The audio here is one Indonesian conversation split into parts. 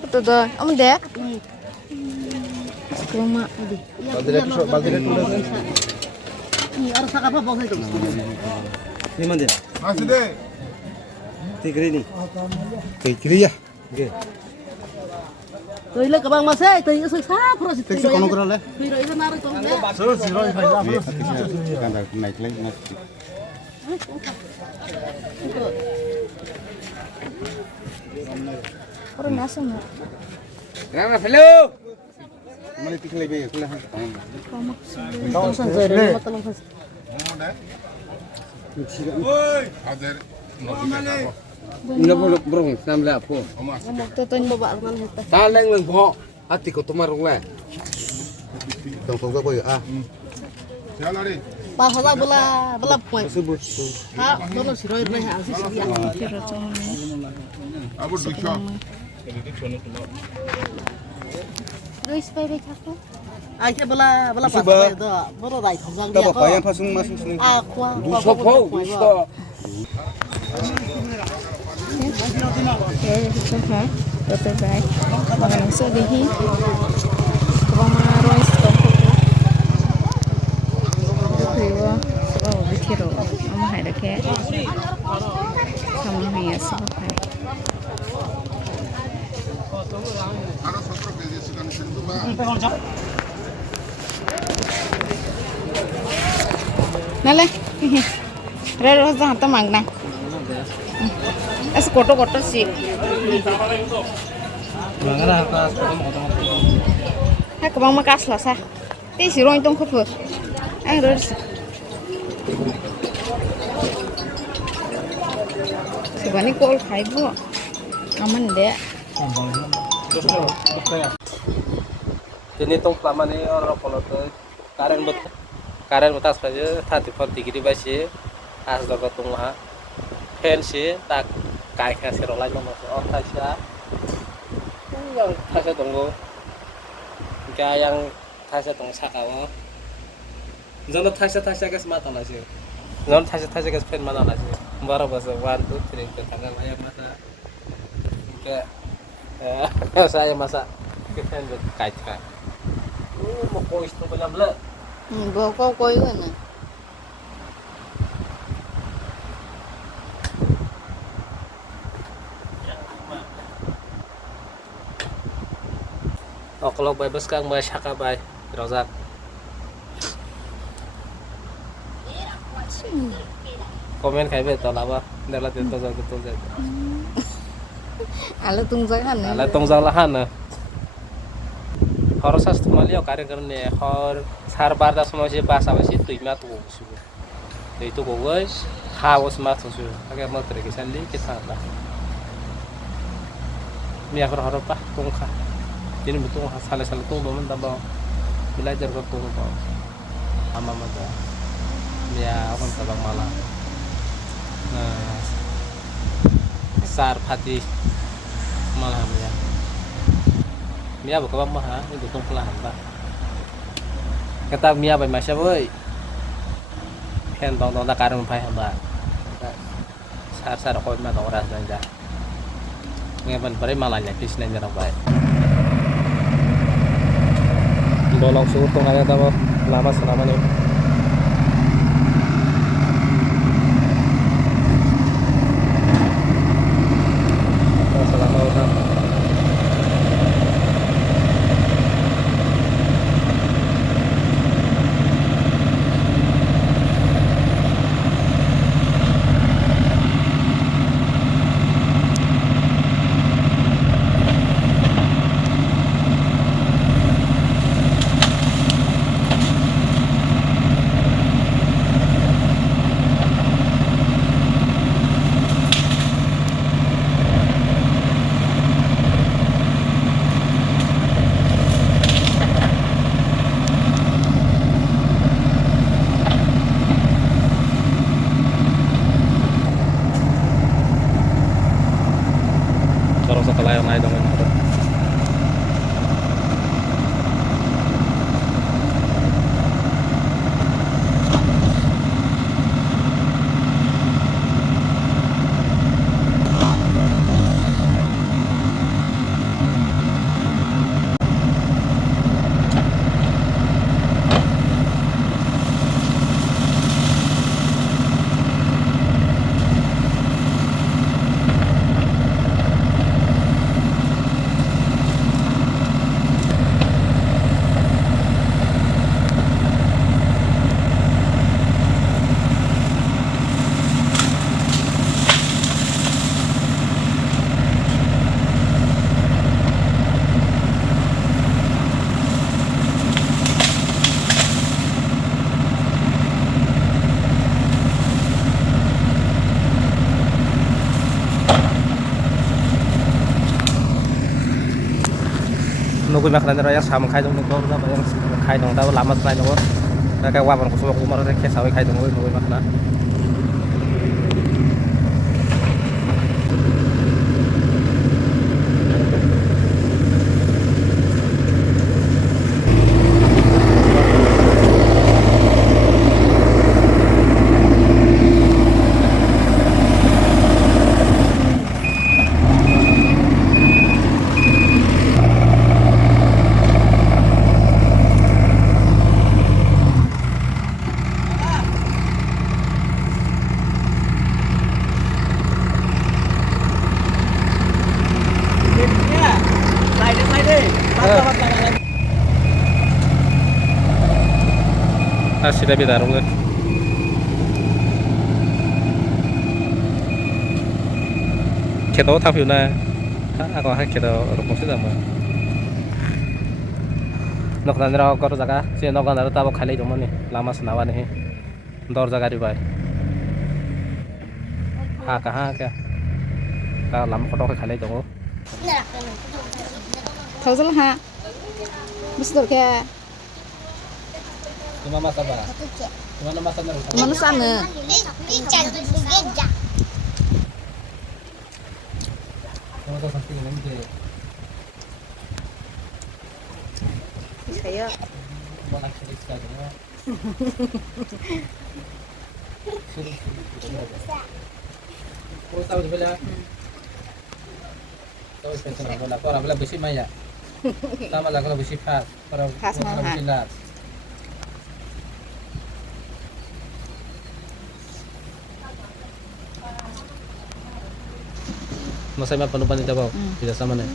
Betul tuh, om deh. Rumah. Ini harus apa bangsa itu? Ini mana? Masih deh. Tiga ini. Tikri ya. Oke. Tuh ile kabang masai, tuh ile sa pura si. Teksa kono kira le. Piro ile nari tong deh. Kan naik lagi mas. Orang nasi nggak? Kenapa hello? Mana tiga lagi ya? Kulah. Tong san zai deh, matang san. Woi, ada notifikasi. Ina boleh berong sambil apa? Tutuin bawa dengan itu. Taleng lang po. Ati ko tumarong le. Tong ka boy ah. Siapa lari? Pahala bela point. Sebut. Ha, dono si roir leh asi si dia. Abu Dusha. Luis baby aku. Ai ke bela pahala itu, boro rai thong jang dia. Tapa payang pasung masuk sini. Aqua. Duso po, duso. Ya, itu ha. Betul baik. Makan nasi deh. Kebang marois tongkol. Kiriwa, sebab berkiro. Ama hai dah ke. Sama hai sebab hai. Harus foto ke dia sudah sentuh bah. Nale. Rero dah hantar mangna. Es koto sih. Mangala atas Hai kebang makas lah sah. Ti si rong tong khut. Rero. Sebani kol khai bu. Aman deh. Ini tong selama ini orang kalau tuh karen betas saja tadi pun tinggi basi as dapat tong lah pensi tak kai kasih rolai nomor oh tasya yang tasya tunggu kayak yang tasya tong sakawa jangan tasya kes mata lagi jangan tasya kes pen mata lagi baru bahasa 1 2 3 ke tanggal ayam masa kayak saya masa kita kait kan mau kau itu banyak bela Go koi kan. oh kalau bebas kan masyarakat baik rozak komen kayak betul apa dalam itu betul saja Ala tungjangan. ala tongzang lahan harus as tumalio karya karena har sar barda semua sih bahasa sih tuh imat tuh itu guys haus mat tuh agar mau terkesan di kita lah mi aku harap pak tungka ini betul salah tuh momen tambah belajar ke tuh ama mata ya aku tabang malah nah sar hati malam ya Mia buka bang mah itu tong pelahan pak kata Mia by masya boy kan tong tak karun pai hamba sar kau mah tong ras nanja ngapan pare malanya kis nanja baik dolong suruh tong ada tahu lama selama nih selama orang nugui makna yang sam khai dong dor da yang khai dong da lama khai dong da ka wa ban ko so ko mar ke sawi khai dong nugui makna sudah beda rule kita tahu view na aku hay kita rukun sih sama nok nandra kor jaga si nok nandra tahu kali cuma nih lama senawa nih dor jaga di bay kah kalau lama kotor kali cuma thâu rất là hạ bisa tuh kayak cuma masa apa cuma masa nih mana sana cuma tuh sampai ini deh saya mau nak cerita saja tahu di mana tahu sekarang bola orang bola besi maya sama lah kalau besi fast orang besi lat masa mah penumpang itu apa tidak sama nih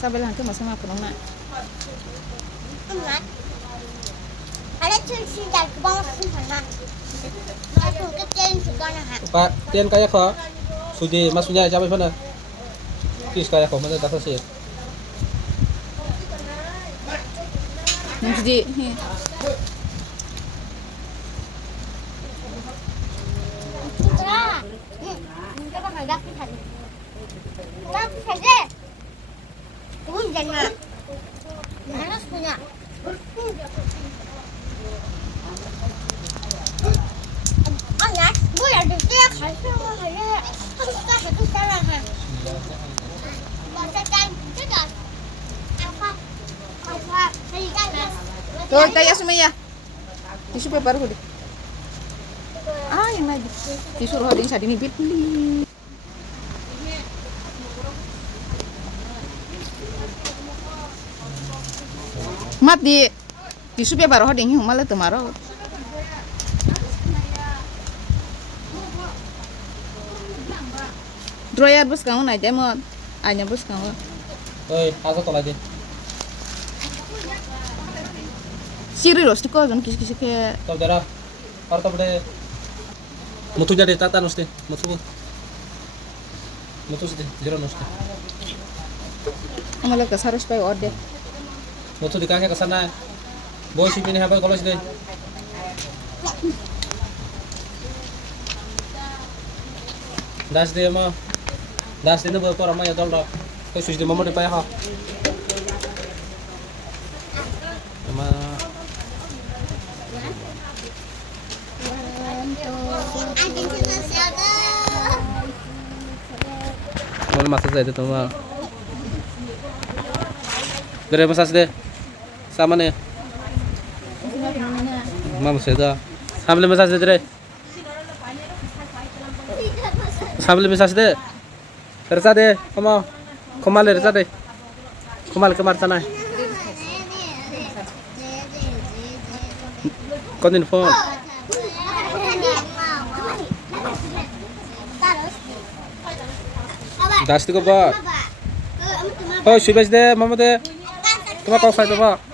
sampai lah tuh masa apa nona ada cuci dari bawah sana masuk ke jalan segala hal Pak tian kayak kok sudah masuknya sampai mana kis kayak kok mana tak sih jadi Putra kita bakal dapet hari dapet saja pun jangan harus punya anak gue ada dia kasih sama saya harus kasih itu salah ha bacakan tidak apa saya kan tuh kayak Sumaya tisu paper udah yang lagi disuruh ada yang sadin bibit mat di tisu paper ada yang malah tomorrow dryer bus kamu aja mau hanya bus kamu oi asal tolak deh siri loh sih kok kan kis kayak tahu darah harta berde mutu jadi tata nusti mutu sih jero nusti kamu lagi harus pakai order mutu di kaki ke sana boy sih ini apa kalau sih das dia mah das ini buat orang mah ya tol dok kau sudah mau dipakai ha sama mau masuk saja tuh mah dari masas deh sama nih mama sudah sambil masas deh sambil masas deh terus deh kamu kemal terus deh kemal kemar sana konin phone das itu kok oh subes deh mama deh cuma kau saja pak